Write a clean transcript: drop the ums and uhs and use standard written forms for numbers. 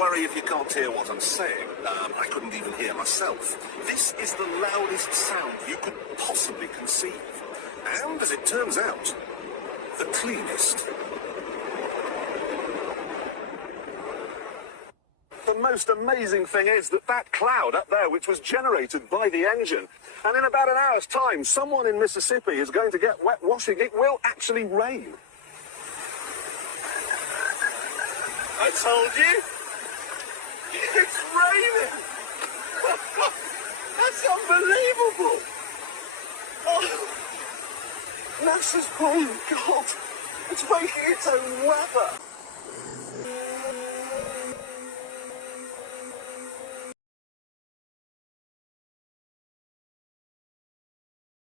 worry if you can't hear what I'm saying. I couldn't even hear myself. This is the loudest sound you could possibly conceive. And, as it turns out, the cleanest. The most amazing thing is that cloud up there, which was generated by the engine, and in about an hour's time, someone in Mississippi is going to get wet washing. It will actually rain. I told you. It's raining. That's unbelievable. Oh, NASA's praying God. It's making its own weather.